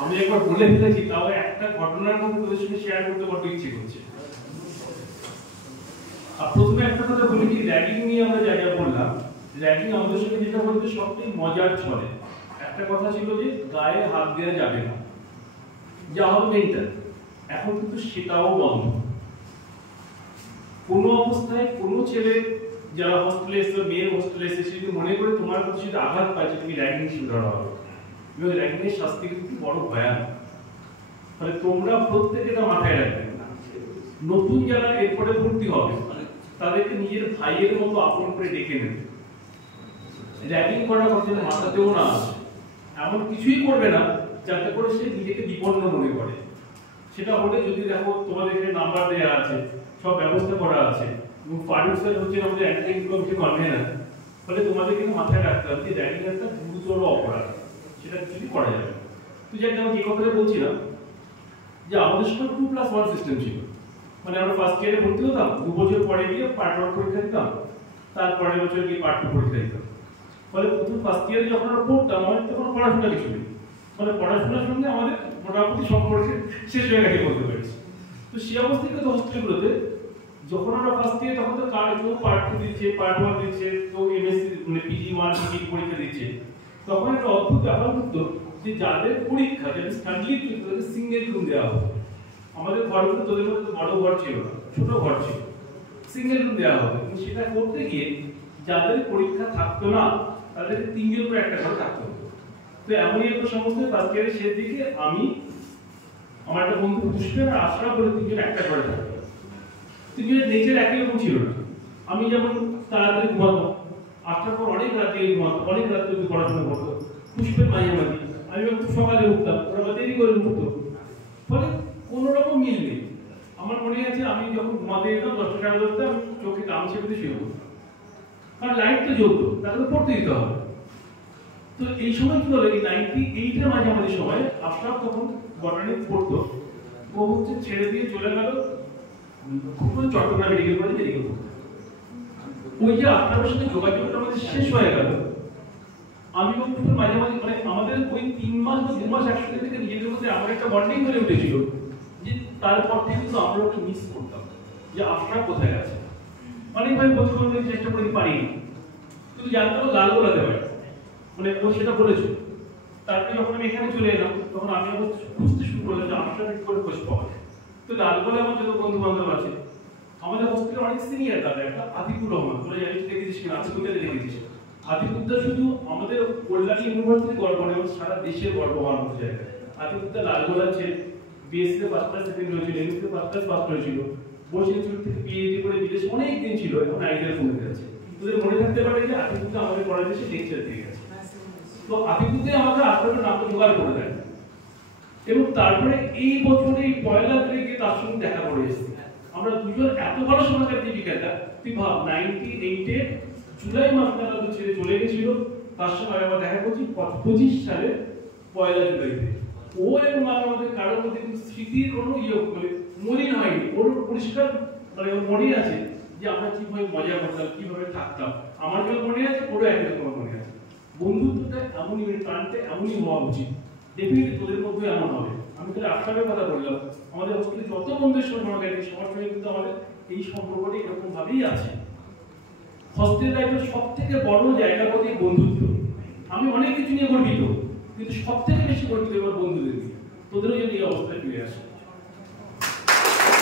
আমি একবার বলে ফেলেছি, তাও একটা ঘটনার মধ্যে তোদের সঙ্গে শেয়ার করতে বড় ইচ্ছে করছে। প্রথমে একটা কথা বলি কি, র্যাগিং নিয়ে আমরা যা যা বললাম, র্যাগিং আমাদের সঙ্গে যেটা বলতে সবটাই মজার ছলে। একটা কথা ছিল যে গায়ে হাত দেওয়া যাবে না, যা হবে মেন্টাল। এখন কিন্তু সেটাও বন্ধ। কোনো অবস্থায় কোনো ছেলে যারা হোস্টেলে এসে, মেয়ের হোস্টেলে এসে, যদি মনে করে তোমার প্রতি যদি আঘাত পাচ্ছে, তুমি র্যাগিং শিকার হবে। এবং র্যাগিং এর শাস্তি কিন্তু বড় ভয়ানক। তাহলে তোমরা প্রত্যেকে এটা মাথায় রাখবে। নতুন যারা এরপরে ভর্তি হবে তাদেরকে নিজের ভাইয়ের মতো আপন করে ডেকে নেবে। র্যাগিং করার কথা মাথাতেও না আসে, এমন কিছুই করবে না যাতে করে সে নিজেকে বিপন্ন মনে করে। সেটা হলে যদি দেখো তোমাদের এখানে নাম্বার দেওয়া আছে, সব ব্যবস্থা করা আছে, এবং ফারুক স্যার হচ্ছে আমাদের অ্যাক্টিং কমিটি কনভেনার, ফলে তোমাদের কিন্তু মাথায় রাখতে হবে যে র্যাগিং একটা গুরুতর অপরাধ, সেটা কিছুই করা যাবে না। তো যাই আমি যে কথাটা বলছিলাম যে আমাদের সময় 2+1 সিস্টেম ছিল। মানে আমরা ফার্স্ট ইয়ারে ভর্তি হতাম, 2 বছর পরে গিয়ে পার্ট 1 পরীক্ষা দিতাম, তারপরের বছর গিয়ে পার্ট 2 পরীক্ষা দিতাম। ফলে প্রথম ফার্স্ট ইয়ারে যখন আমরা পড়তাম, আমাদের তখন পড়াশোনা কিছু নেই। মানে পড়াশোনার সঙ্গে আমাদের মোটামুটি সম্পর্কে শেষ হয়ে গেছে বলতে পারছি। তো সেই অবস্থায় কিন্তু হোস্টেলগুলোতে যখন আমরা ফার্স্ট ইয়ার, তখন তো কেউ পার্ট 2 দিচ্ছে, পার্ট 1 দিচ্ছে, কেউ এমএসসি মানে PG1 PG পরীক্ষা দিচ্ছে। তখন একটা অদ্ভুত ব্যাপার হতো যে যাদের পরীক্ষা, যাদের স্টাডি তাদের সিঙ্গেল রুম দেওয়া হতো। আমাদের ঘরগুলো তোদের মধ্যে তো বড় ঘর ছিল না, ছোট ঘর ছিল, সিঙ্গেল রুম দেওয়া হতো। কিন্তু সেটা করতে গিয়ে যাদের পরীক্ষা থাকতো না তাদেরকে 3 জন করে একটা ঘরে থাকতো। তো এমনই একটা সমস্যা ফার্স্ট ইয়ারের শেষ দিকে আমি, আমার একটা বন্ধু পুষ্পের আর আশরাফ বলে 3 জন একটা ঘরে থাকতো। 3 জনের নেচার একই রকম ছিল না। আমি যেমন তাড়াতাড়ি ঘুমাতাম, আশরাফ অনেক রাত জেগে ঘুমাতো, অনেক রাত অবধি পড়াশোনা করতো, পুষ্পের মাঝে মাঝে, আমি একটু সকালে উঠতাম, ওরা দেরি করে উঠতো। ফলে কোন রকম মিল নেই। আমার মনে আছে আমি যখন ঘুমাতে যেতাম 10টা সাড়ে 10টা, আমি চোখে গামছা বেঁধে শুয়ে পড়তাম, কারণ লাইট তো জ্বলতো, তাকে পড়তে দিতে হবে। তো এই সময় কি হলো, এই 98 এর মাঝামাঝি সময় আশরাফ তখন বটানি পড়তো, ও হচ্ছে ছেড়ে দিয়ে চলে গেল চট্টগ্রাম মেডিকেল কলেজে মেডিকেল পড়তে। ওই যে আশরাফের সাথে যোগাযোগটা আমাদের শেষ হয়ে গেল। আমি কিন্তু মাঝামাঝি মানে আমাদের ওই 3 মাস বা 2 মাস একসাথে থেকে নিজেদের মধ্যে আমার একটা বন্ডিং হয়ে উঠেছিল যে তারপর থেকে কিন্তু আমরা ওকে মিস করতাম যে আশরাফ কোথায় আছে। অনেকভাবে খোঁজ করতে চেষ্টা করতে পারিনি, কিন্তু জানতাম লাল গোলাতে পারে, মানে ও সেটা বলেছে। তারপরে যখন আমি এখানে চলে এলাম, তখন আমি আবার খুঁজতে শুরু করলাম যে আশরাফের কি করে খোঁজ পাওয়া যায়। তো লাল গোলা আমার যত বন্ধু বান্ধব আছে, আমাদের হোস্টেলে অনেক সিনিয়র দাদা, একটা আতিকুর রহমান বলে, জানিস দেখেছিস কিনা, আতিকুরকে দেখেছিস। আতিকুরদা শুধু আমাদের কল্যাণী ইউনিভার্সিটির গর্ব নয়, সারা দেশের গর্ব বানানোর জায়গা। আতিকুরদা লালগোলা ছে বিএসসি ফার্স্ট ক্লাস সেকেন্ড হয়েছিল, এমএসসি ফার্স্ট ক্লাস ফার্স্ট হয়েছিল, বসে ইনস্টিটিউট থেকে পিএইচডি করে বিদেশে অনেক দিন ছিল, এখন আইডিয়াল কমে গেছে। তোদের মনে থাকতে পারে যে আতিকুরদা আমাদের কলেজে এসে লেকচার দিয়ে গেছে। তো আতিকুরদা আমাদের আপনাদের নাম জোগাড় করে দেয়, এবং তারপরে এই বছরে এই 1 তারিখে তার সঙ্গে দেখা করে এসেছি। আমরা দুজন এত বড় সমাজের জীবিকাটা, তুই ভাব 98 এর জুলাই মাস নাগাদ ছেড়ে চলে গেছিল, তার সঙ্গে আবার দেখা করছি 25 সালে 1 জুলাইতে। ও এবং আমাদের কারোর মধ্যে কিন্তু স্মৃতির কোনো মানে মলিন হয়নি, ওর পরিষ্কার মানে মনে আছে যে আমরা কিভাবে মজা করতাম, কিভাবে থাকতাম। আমার যেমন মনে আছে, ওরও একরকম মনে আছে। বন্ধুত্বটা এমনই, মানে প্রাণটা এমনই হওয়া উচিত। ডেফিনেটলি তোদের মধ্যে এমন হবে। আমি তাহলে আশরাফের কথা বললাম, আমাদের হোস্টেলে যত বন্ধুদের সঙ্গে মনে গেছে, সবার সঙ্গে কিন্তু আমাদের এই সম্পর্কটা এরকম ভাবেই আছে। হোস্টেল লাইফের সব থেকে বড় জায়গা বলতে বন্ধুত্ব। আমি অনেক কিছু নিয়ে গর্বিত, কিন্তু সব থেকে বেশি গর্বিত এবার বন্ধুদের নিয়ে। তোদেরও যদি এই অবস্থায় ফিরে আসে।